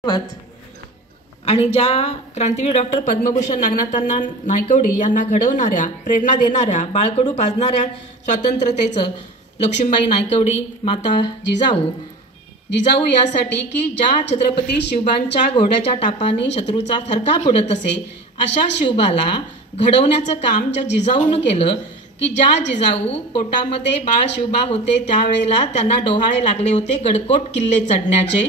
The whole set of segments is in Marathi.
आणि ज्या क्रांतीवीर डॉक्टर पद्मभूषण नागनाथांना नायकवडी यांना घडवणाऱ्या, प्रेरणा देणाऱ्या, बाळकडू पाजणाऱ्या स्वातंत्र्यतेचं लक्ष्मीबाई नायकवडी, माता जिजाऊ यासाठी की ज्या छत्रपती शिवबांच्या घोड्याच्या टापाने शत्रूचा थरकाप उडत असे, अशा शिवबाला घडवण्याचं काम ज्या जिजाऊनं केलं की ज्या जिजाऊ पोटामध्ये बाळ शिवबा होते त्यावेळेला त्यांना डोहाळे लागले होते गडकोट किल्ले चढण्याचे,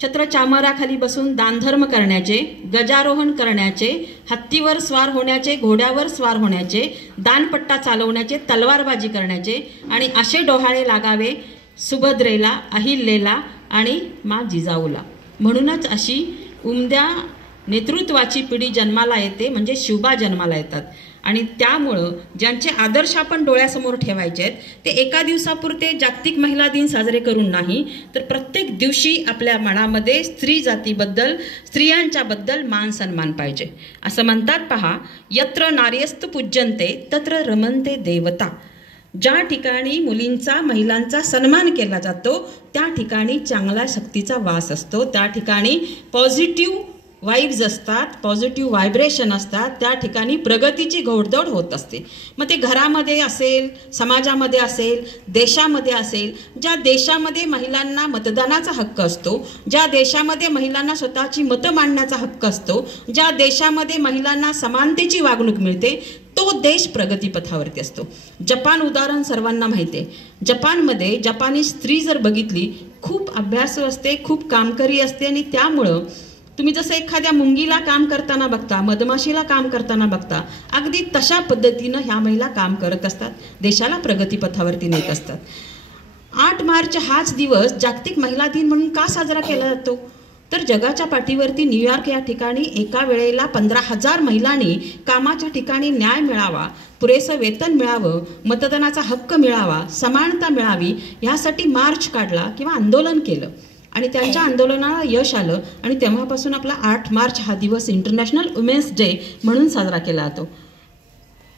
छत्र चामराखाली बसून दानधर्म करण्याचे, गजारोहण करण्याचे, हत्तीवर स्वार होण्याचे, घोड्यावर स्वार होण्याचे, दानपट्टा चालवण्याचे, तलवारबाजी करण्याचे आणि असे डोहाळे लागावे सुभद्रेला, अहिल्याला आणि मा जिजाऊला. म्हणूनच अशी उमद्या नेतृत्वाची पिढी जन्माला येते, म्हणजे शिवबा जन्माला येतात. आणि त्यामुळं ज्यांचे आदर्श आपण डोळ्यासमोर ठेवायचे आहेत ते एका दिवसापुरते जागतिक महिला दिन साजरे करून नाही, तर प्रत्येक दिवशी आपल्या मनामध्ये स्त्री जातीबद्दल, स्त्रियांच्याबद्दल मान सन्मान पाहिजे. असं म्हणतात पहा, यत्र नार्यस्तु पूज्यन्ते तत्र रमन्ते देवता. ज्या ठिकाणी मुलींचा, महिलांचा सन्मान केला जातो त्या ठिकाणी चांगला शक्तीचा वास असतो, त्या ठिकाणी पॉझिटिव्ह वाईब्स असतात, पॉझिटिव्ह व्हायब्रेशन असतात, त्या ठिकाणी प्रगतीची घोडदौड होत असते. मग ते घरामध्ये असेल, समाजामध्ये असेल, देशामध्ये असेल. ज्या देशामध्ये महिलांना मतदानाचा हक्क असतो, ज्या देशामध्ये महिलांना स्वतःची मतं मांडण्याचा हक्क असतो, ज्या देशामध्ये महिलांना समानतेची वागणूक मिळते, तो देश प्रगतीपथावरती असतो. जपान उदाहरण सर्वांना माहिती आहे. जपानमध्ये जपानी स्त्री जर बघितली, खूप अभ्यासू असते, खूप कामकरी असते आणि त्यामुळं तुम्ही जसं एखाद्या मुंगीला काम करताना बघता, मधमाशीला काम करताना बघता, अगदी तशा पद्धतीनं ह्या महिला काम करत असतात, देशाला प्रगतीपथावरती नेत असतात. 8 मार्च हाच दिवस जागतिक महिला दिन म्हणून का साजरा केला जातो? तर जगाच्या पाठीवरती न्यूयॉर्क या ठिकाणी एका वेळेला 15,000 महिलांनी कामाच्या ठिकाणी न्याय मिळावा, पुरेसं वेतन मिळावं, मतदानाचा हक्क मिळावा, समानता मिळावी, यासाठी मार्च काढला किंवा आंदोलन केलं आणि त्यांच्या आंदोलनाला यश आलं आणि तेव्हापासून आपला 8 मार्च हा दिवस इंटरनॅशनल वुमेन्स डे म्हणून साजरा केला जातो.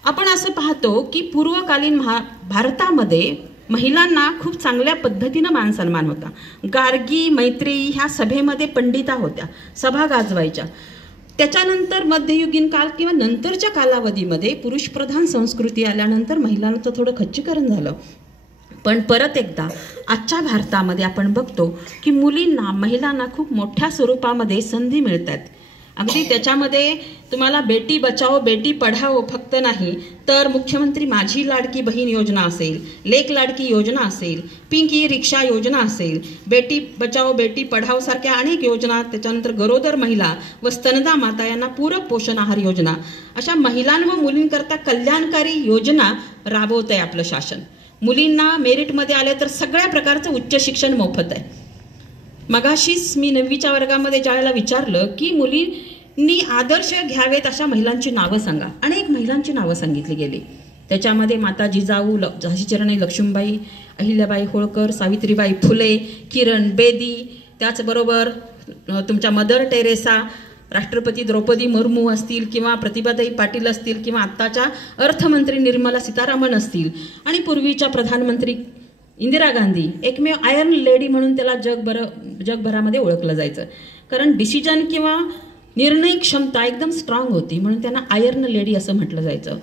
आपण असं पाहतो की पूर्वकालीन भारतामध्ये महिलांना खूप चांगल्या पद्धतीनं मान सन्मान होता. गार्गी, मैत्री ह्या सभेमध्ये पंडिता होत्या, सभा गाजवायच्या. त्याच्यानंतर मध्ययुगीन काळ किंवा नंतरच्या कालावधीमध्ये पुरुषप्रधान संस्कृती आल्यानंतर महिलांचं थोडं खच्चीकरण झालं. पण परत एकदा आजच्या भारतामध्ये आपण बघतो की मुलींना, महिलांना खूप मोठ्या स्वरूपामध्ये संधी मिळतात. अगदी त्याच्यामध्ये तुम्हाला बेटी बचाओ बेटी पढाओ फक्त नाही, तर मुख्यमंत्री माझी लाडकी बहीण योजना असेल, लेक लाडकी योजना असेल, पिंक ई रिक्षा योजना असेल, बेटी बचाओ बेटी पढाओ सारख्या अनेक योजना, त्याच्यानंतर गरोदर महिला व स्तनदा माता यांना पूरक पोषण आहार योजना, अशा महिलां व मुलींकरता कल्याणकारी योजना राबवत आहे आपलं शासन. मुलींना मेरिटमध्ये आले तर सगळ्या प्रकारचं उच्च शिक्षण मोफत आहे. मगाशीच मी 9वीच्या वर्गामध्ये ज्यावेळेला विचारलं की मुलींनी आदर्श घ्यावेत अशा महिलांची नावं सांगा, अनेक महिलांची नावं सांगितली गेली. त्याच्यामध्ये माता जिजाऊ, झाशीची लक्ष्मीबाई, अहिल्याबाई होळकर, सावित्रीबाई फुले, किरण बेदी, त्याचबरोबर तुमच्या मदर टेरेसा, राष्ट्रपती द्रौपदी मुर्मू असतील किंवा प्रतिभाताई पाटील असतील किंवा आत्ताच्या अर्थमंत्री निर्मला सीतारामन असतील आणि पूर्वीच्या प्रधानमंत्री इंदिरा गांधी, एकमेव आयर्न लेडी म्हणून त्याला जगभरामध्ये ओळखलं जायचं. कारण डिसिजन किंवा निर्णय क्षमता एकदम स्ट्रॉंग होती म्हणून त्यांना आयर्न लेडी असं म्हटलं जायचं.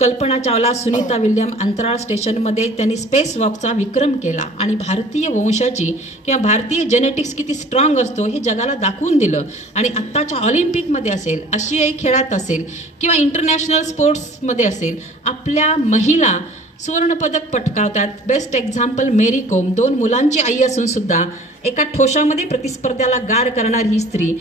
कल्पना चावला, सुनीता विल्यम अंतराळ स्टेशनमध्ये त्यांनी स्पेस वॉकचा विक्रम केला आणि भारतीय वंशाची किंवा भारतीय जेनेटिक्स किती स्ट्रॉंग असतो हे जगाला दाखवून दिलं. आणि आत्ताच्या ऑलिम्पिकमध्ये असेल, आशियाई खेळात असेल किंवा इंटरनॅशनल स्पोर्ट्समध्ये असेल, आपल्या महिला सुवर्णपदक पटकावतात. बेस्ट एक्झाम्पल मेरी कोम, 2 मुलांची आई असून सुद्धा एका ठोशामध्ये प्रतिस्पर्ध्याला गार करणारी ही स्त्री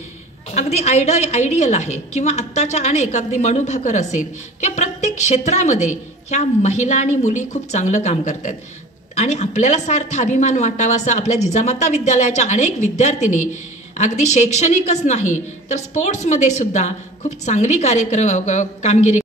अगदी आयडियल आहे. किंवा आत्ताच्या अनेक, अगदी मनू भाकर असेल किंवा प्रत्येक क्षेत्रामध्ये ह्या महिला आणि मुली खूप चांगलं काम करतात. आणि आपल्याला सार्थ अभिमान वाटावा असं आपल्या जिजामाता विद्यालयाच्या अनेक विद्यार्थिनी अगदी शैक्षणिकच नाही तर स्पोर्ट्समध्ये सुद्धा खूप चांगली कामगिरी